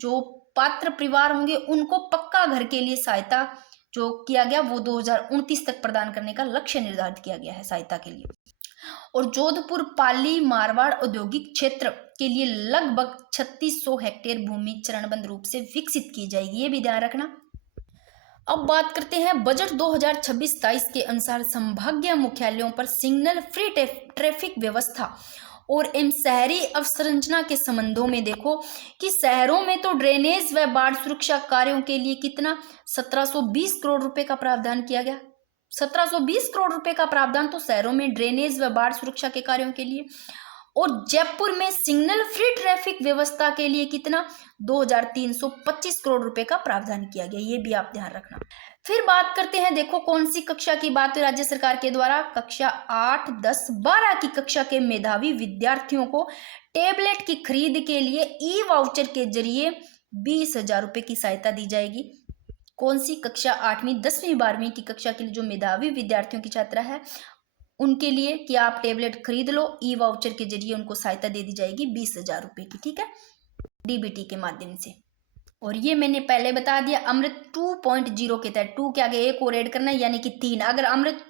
जो पात्र परिवार होंगे उनको पक्का घर के लिए सहायता जो किया गया वो 2029 तक प्रदान करने का लक्ष्य निर्धारित किया गया है सहायता के लिए। और जोधपुर पाली मारवाड़ औद्योगिक क्षेत्र के लिए लगभग 3600 हेक्टेयर भूमि चरणबद्ध रूप से विकसित की जाएगी, ये भी ध्यान रखना। अब बात करते हैं बजट 2026-27 के अनुसार संभागीय मुख्यालयों पर सिग्नल फ्री ट्रैफिक व्यवस्था और एवं शहरी अवसंरचना के संबंधों में देखो कि शहरों में तो ड्रेनेज व बाढ़ सुरक्षा कार्यों के लिए कितना 1720 करोड़ रुपए का प्रावधान किया गया। 1720 करोड़ रुपए का प्रावधान तो शहरों में ड्रेनेज व बाढ़ सुरक्षा के कार्यों के लिए, और जयपुर में सिग्नल फ्री ट्रैफिक व्यवस्था के लिए कितना 2325 करोड़ रुपए का प्रावधान किया गया, ये भी आप ध्यान रखना। फिर बात करते हैं, देखो कौन सी कक्षा की बात है राज्य सरकार के द्वारा, कक्षा 8, 10, 12 की कक्षा के मेधावी विद्यार्थियों को टेबलेट की खरीद के लिए ई वाउचर के जरिए 20,000 रुपए की सहायता दी जाएगी। कौन सी कक्षा 8वीं, 10वीं, 12वीं की कक्षा के लिए जो मेधावी विद्यार्थियों की छात्रा है उनके लिए कि आप टेबलेट खरीद लो, ई वाउचर के जरिए उनको सहायता दे दी जाएगी 20,000 रुपये की, ठीक है, डीबीटी के माध्यम से। और ये मैंने पहले बता दिया अमृत 2.0 के तहत, 2 के आगे एक और ऐड करना है यानी कि 3। अगर अमृत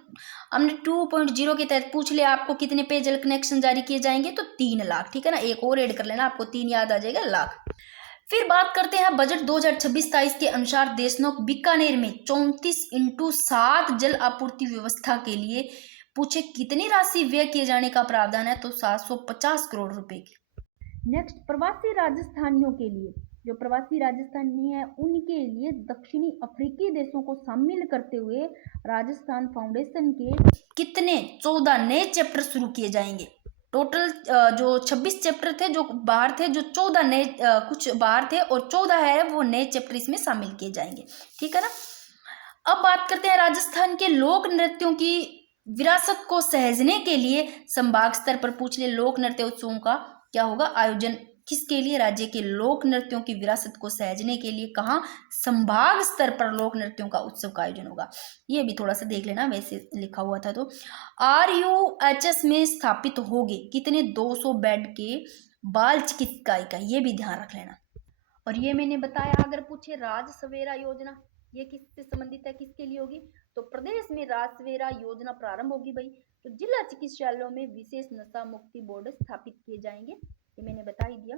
अमृत 2.0 के तहत पूछ ले आपको कितने पेयजल कनेक्शन जारी किए जाएंगे तो 3 लाख, ठीक है ना, एक और ऐड कर लेना, आपको 3 याद आ जाएगा लाख। फिर बात करते हैं बजट 2026-27 के अनुसार देशनोक बीकानेर में 34x7 जल आपूर्ति व्यवस्था के लिए पूछे कितनी राशि व्यय किए जाने का प्रावधान है, तो 750 करोड़ रुपए की। नेक्स्ट, प्रवासी राजस्थानियों के लिए, जो प्रवासी राजस्थानी है उनके लिए दक्षिणी अफ्रीकी देशों को शामिल करते हुए राजस्थान फाउंडेशन के कितने 14 नए चैप्टर शुरू किए जाएंगे। टोटल जो 26 चैप्टर थे जो बाहर थे, जो 14 नए कुछ बाहर थे और 14 है वो नए चैप्टर इसमें शामिल किए जाएंगे, ठीक है ना। अब बात करते हैं राजस्थान के लोक नृत्यों की विरासत को सहेजने के लिए संभाग स्तर पर पूछ ले लोक नृत्य उत्सवों का क्या होगा आयोजन, किसके लिए, राज्य के लोक नृत्यों की विरासत को सहेजने के लिए कहाँ, संभाग स्तर पर लोक नृत्यों का उत्सव का आयोजन होगा। ये भी थोड़ा सा देख लेना, वैसे लिखा हुआ था। तो RUHS में स्थापित होगी कितने 200 बेड के बाल चिकित्सा इकाई, ये भी ध्यान रख लेना। और ये मैंने बताया, अगर पूछे राज सवेरा योजना ये किससे संबंधित है, किसके लिए होगी, तो प्रदेश में राज सवेरा योजना प्रारंभ होगी भाई, तो जिला चिकित्सालयों में विशेष नशा मुक्ति बोर्ड स्थापित किए जाएंगे, ये मैंने बता ही दिया।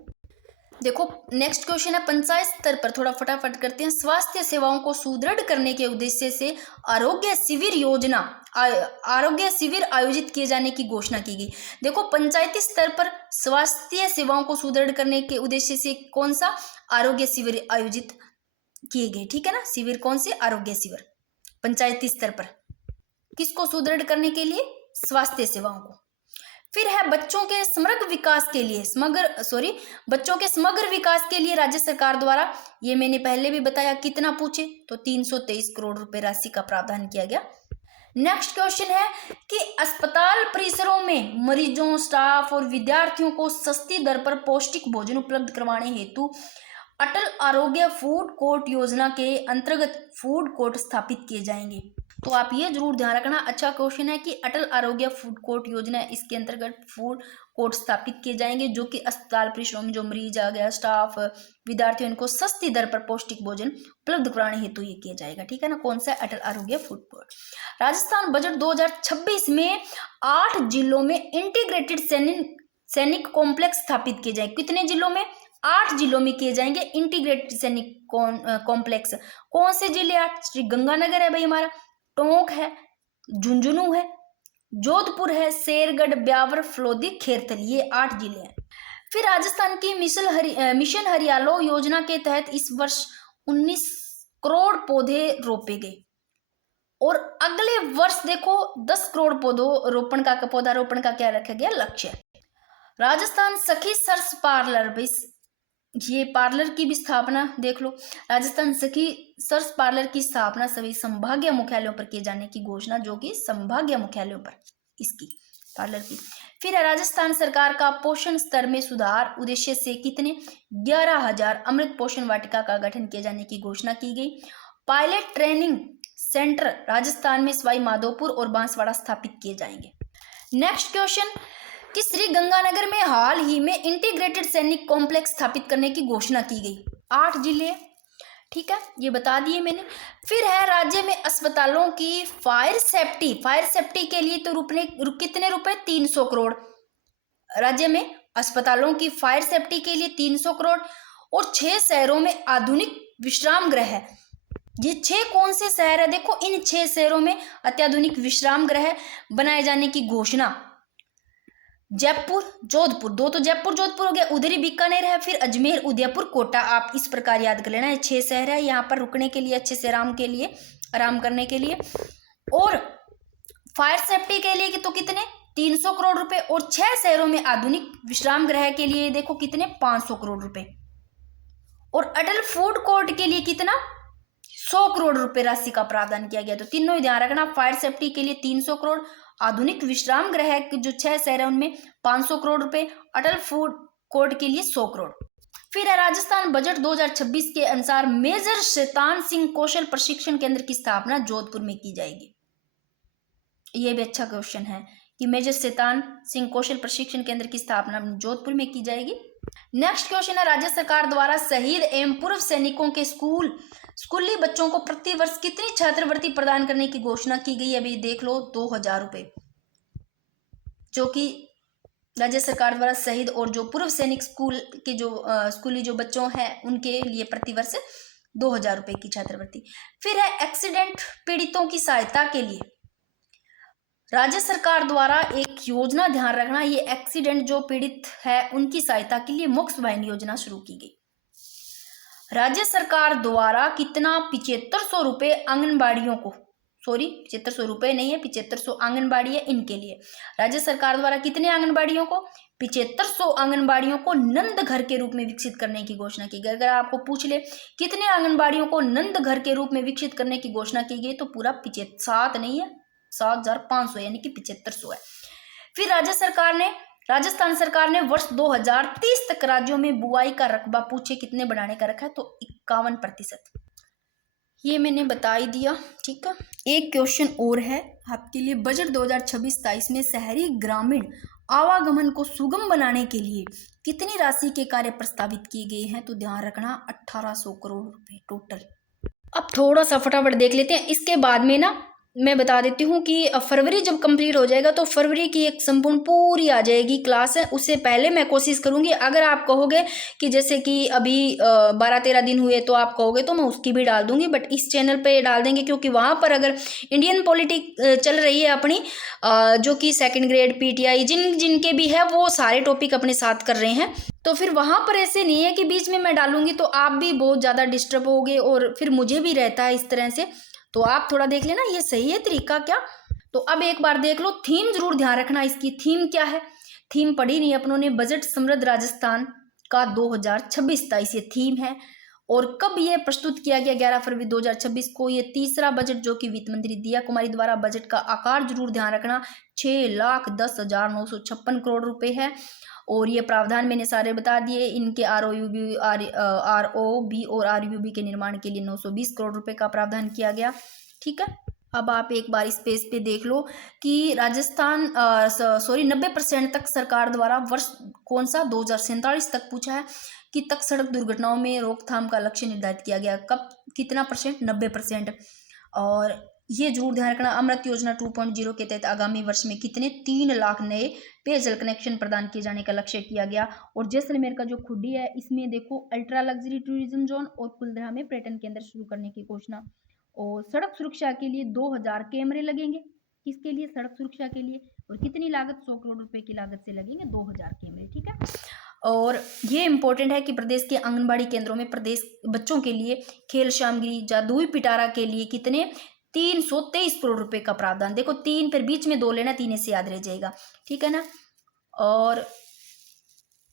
देखो नेक्स्ट क्वेश्चन है पंचायत स्तर पर, थोड़ा फटाफट करते हैं। स्वास्थ्य सेवाओं को सुदृढ़ करने के उद्देश्य से आरोग्य शिविर योजना आरोग्य शिविर आयोजित किए जाने की घोषणा की गई। देखो पंचायती स्तर पर स्वास्थ्य सेवाओं को सुदृढ़ करने के उद्देश्य से कौन सा आरोग्य शिविर आयोजित किए गए, ठीक है ना, शिविर कौन से, आरोग्य शिविर पंचायती स्तर पर, किसको सुदृढ़ करने के लिए, स्वास्थ्य सेवाओं को। फिर है बच्चों के समग्र विकास के लिए बच्चों के समग्र विकास के लिए राज्य सरकार द्वारा, ये मैंने पहले भी बताया, कितना पूछे तो 323 करोड़ रुपए राशि का प्रावधान किया गया। नेक्स्ट क्वेश्चन है कि अस्पताल परिसरों में मरीजों, स्टाफ और विद्यार्थियों को सस्ती दर पर पौष्टिक भोजन उपलब्ध करवाने हेतु अटल आरोग्य फूड कोर्ट योजना के अंतर्गत फूड कोर्ट स्थापित किए जाएंगे। तो आप ये जरूर ध्यान रखना, अच्छा क्वेश्चन है कि अटल आरोग्य फूड कोर्ट योजना, इसके अंतर्गत फूड कोर्ट स्थापित किए जाएंगे जो कि अस्पताल परिसरों में जो मरीज आ गया, स्टाफ, विद्यार्थियों, इनको सस्ती दर पर पौष्टिक भोजन उपलब्ध कराने हेतु ये किया जाएगा, ठीक है ना। कौन सा, अटल आरोग्य फूड कोर्ट। राजस्थान बजट 2026 में 8 जिलों में इंटीग्रेटेड सैनिक कॉम्प्लेक्स स्थापित किए जाएंगे। कितने जिलों में, 8 जिलों में किए जाएंगे इंटीग्रेटेड सैनिक कॉम्प्लेक्स। कौन से जिले, 8, श्री गंगानगर है भाई हमारा, टोंक है, झुंझुनू है, जोधपुर है, शेरगढ़, ब्यावर, फलोदी, खेरथल, ये 8 जिले हैं। फिर राजस्थान की मिशन हरियालो योजना के तहत इस वर्ष 19 करोड़ पौधे रोपे गए और अगले वर्ष देखो 10 करोड़ पौधारोपण का क्या रखा गया लक्ष्य। राजस्थान सखी सर्स पार्लर, भाई ये पार्लर की भी स्थापना देख लो, राजस्थान सखी सर्स पार्लर की स्थापना सभी संभागीय मुख्यालयों पर किए जाने की घोषणा, जो कि संभागीय मुख्यालयों पर इसकी पार्लर की। फिर राजस्थान सरकार का पोषण स्तर में सुधार उद्देश्य से कितने 11,000 अमृत पोषण वाटिका का गठन किए जाने की घोषणा की गई। पायलट ट्रेनिंग सेंटर राजस्थान में सवाई माधोपुर और बांसवाड़ा स्थापित किए जाएंगे। नेक्स्ट क्वेश्चन कि श्री गंगानगर में हाल ही में इंटीग्रेटेड सैनिक कॉम्प्लेक्स स्थापित करने की घोषणा की गई। 8 जिले, ठीक है, ये बता दिए मैंने। फिर है राज्य में अस्पतालों की फायर सेफ्टी के लिए तो कितने रुपए, 300 करोड़। राज्य में अस्पतालों की फायर सेफ्टी के लिए 300 करोड़ और 6 शहरों में आधुनिक विश्राम गृह है। ये 6 कौन से शहर है, देखो इन 6 शहरों में अत्याधुनिक विश्राम गृह बनाए जाने की घोषणा। जयपुर, जोधपुर, 2 तो जयपुर जोधपुर हो गया, उधर ही बीकानेर है, फिर अजमेर, उदयपुर, कोटा, आप इस प्रकार याद कर लेना। 6 शहर है यहाँ पर रुकने के लिए, अच्छे से आराम करने के लिए। और फायर सेफ्टी के लिए तो कितने 300 करोड़ रुपए और 6 शहरों में आधुनिक विश्राम गृह के लिए देखो कितने 500 करोड़ रुपए और अटल फूड कोर्ट के लिए कितना 100 करोड़ रुपए राशि का प्रावधान किया गया। तो तीनों ही ध्यान रखना, फायर सेफ्टी के लिए 300 करोड़, आधुनिक विश्राम गृह के जो 6 शहर है उनमें 500 करोड़ रुपए, अटल फूड कोर्ट के लिए 100 करोड़। फिर है राजस्थान बजट 2026 के अनुसार मेजर शैतान सिंह कौशल प्रशिक्षण केंद्र की स्थापना जोधपुर में की जाएगी। ये भी अच्छा क्वेश्चन है कि मेजर शैतान सिंह कौशल प्रशिक्षण केंद्र की स्थापना जोधपुर में की जाएगी। नेक्स्ट क्वेश्चन है, राज्य सरकार द्वारा शहीद एवं पूर्व सैनिकों के स्कूली बच्चों को प्रतिवर्ष कितनी छात्रवृत्ति प्रदान करने की घोषणा की गई? अभी देख लो, 2000 रुपए, जो कि राज्य सरकार द्वारा शहीद और जो पूर्व सैनिक स्कूल के जो स्कूली जो बच्चों हैं उनके लिए प्रतिवर्ष 2000 रुपए की छात्रवृत्ति। फिर है एक्सीडेंट पीड़ितों की सहायता के लिए राज्य सरकार द्वारा एक योजना, ध्यान रखना, ये एक्सीडेंट जो पीड़ित है उनकी सहायता के लिए मोक्ष वाहिनी योजना शुरू की गई। राज्य सरकार द्वारा कितना 7500 रुपए आंगनबाड़ियों को, सॉरी 7500 रुपए नहीं है, 7500 आंगनबाड़ी है इनके लिए। राज्य सरकार द्वारा कितने आंगनबाड़ियों को, 7500 आंगनबाड़ियों को नंद घर के रूप में विकसित करने की घोषणा की गई। अगर आपको पूछ ले कितने आंगनबाड़ियों को नंद घर के रूप में विकसित करने की घोषणा की गई, तो पूरा 7 नहीं है, 7500 यानी कि 7500 है। फिर राजस्थान सरकार ने वर्ष 2030 तक राज्यों में बुआई का रकबा पूछे कितने बढ़ाने का रखा है, तो 51%। ये मैंने बता ही दिया, ठीक है। एक क्वेश्चन और है आपके लिए, बजट 2026-23 में शहरी ग्रामीण आवागमन को सुगम बनाने के लिए कितनी राशि के कार्य प्रस्तावित किए गए हैं? तो ध्यान रखना 1800 करोड़ रुपए टोटल। अब थोड़ा सा फटाफट देख लेते हैं, इसके बाद में ना मैं बता देती हूँ कि फरवरी जब कंप्लीट हो जाएगा तो फरवरी की एक संपूर्ण पूरी आ जाएगी क्लास है। उससे पहले मैं कोशिश करूँगी, अगर आप कहोगे कि जैसे कि अभी 12-13 दिन हुए तो आप कहोगे तो मैं उसकी भी डाल दूंगी, बट इस चैनल पे डाल देंगे क्योंकि वहाँ पर अगर इंडियन पॉलिटिक चल रही है अपनी, जो कि सेकेंड ग्रेड पीटीआई जिनके भी है वो सारे टॉपिक अपने साथ कर रहे हैं, तो फिर वहाँ पर ऐसे नहीं है कि बीच में मैं डालूंगी तो आप भी बहुत ज़्यादा डिस्टर्ब होगे और फिर मुझे भी रहता है इस तरह से। तो आप थोड़ा देख लेना, ये सही है तरीका क्या। तो अब एक बार देख लो, थीम जरूर ध्यान रखना, इसकी थीम क्या है। थीम पढ़ी नहीं अपनों ने, बजट समृद्ध राजस्थान का 2026-23 ये थीम है। और कब ये प्रस्तुत किया गया? 11 फरवरी 2026 को। ये तीसरा बजट जो कि वित्त मंत्री दिया कुमारी द्वारा। बजट का आकार जरूर ध्यान रखना 6,10,956 करोड़ रुपए है। और ये प्रावधान मैंने सारे बता दिए, इनके ROUB और RUB के निर्माण के लिए 920 करोड़ रुपए का प्रावधान किया गया, ठीक है। अब आप एक बार इस पेज पे देख लो कि राजस्थान 90% तक सरकार द्वारा वर्ष कौन सा 2047 तक पूछा है कि तक सड़क दुर्घटनाओं में रोकथाम का लक्ष्य निर्धारित किया गया। कब, कितना परसेंट? 90%। और ये जरूर ध्यान रखना, अमृत योजना 2.0 के तहत आगामी वर्ष में कितने 3 लाख नए पेयजल कनेक्शन प्रदान किए जाने का लक्ष्य किया गया। और जैसलमेर का जो खुड्डी है इसमें देखो अल्ट्रा लग्जरी टूरिज्म जोन और कुलधरा में पर्यटन केंद्र शुरू करने की घोषणा। और सड़क सुरक्षा के लिए 2000 कैमरे लगेंगे। किसके लिए? सड़क सुरक्षा के लिए। और कितनी लागत? 100 करोड़ रुपए की लागत से लगेंगे 2000 कैमरे, ठीक है। और ये इंपॉर्टेंट है कि प्रदेश के आंगनबाड़ी केंद्रों में प्रदेश बच्चों के लिए खेल सामग्री, जादुई पिटारा के लिए कितने 323 करोड़ रुपए का प्रावधान। देखो 3 फिर बीच में 2 लेना, 3 से याद रह जाएगा, ठीक है ना। और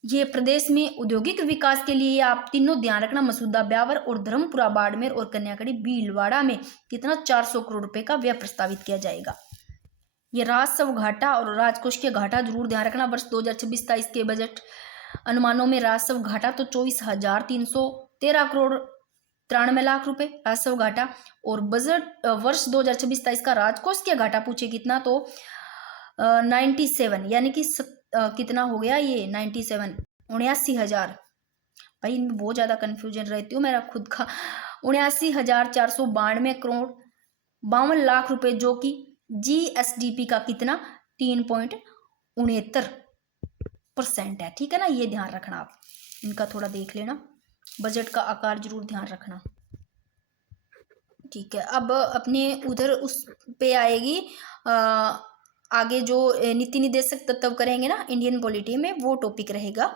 ये प्रदेश में औद्योगिक विकास के लिए आप तीनों ध्यान रखना, मसूदा ब्यावर और धर्मपुरा बाड़मेर और कन्याकुमारी भीलवाड़ा में कितना 400 करोड़ रुपए का व्यय प्रस्तावित किया जाएगा। ये राजस्व घाटा और राजकोष के घाटा जरूर ध्यान रखना। वर्ष 2026-23 के बजट अनुमानों में राजस्व घाटा तो 24,313 करोड़ 93 लाख रुपए राजस्व घाटा। और बजट वर्ष 2026-23 का राजकोष के घाटा पूछे कितना, तो 97 यानी कि कितना हो गया ये 97, 79,000। भाई इनमें बहुत ज्यादा कंफ्यूजन रहती हूँ मेरा खुद का। 79,492 करोड़ 52 लाख रुपए, जो कि GSDP का कितना 3.69% है, ठीक है ना। ये ध्यान रखना, आप इनका थोड़ा देख लेना। बजट का आकार जरूर ध्यान रखना, ठीक है। अब अपने उधर उस पे आएगी आगे जो नीति निर्देशक तत्व करेंगे ना इंडियन पॉलिटी में, वो टॉपिक रहेगा।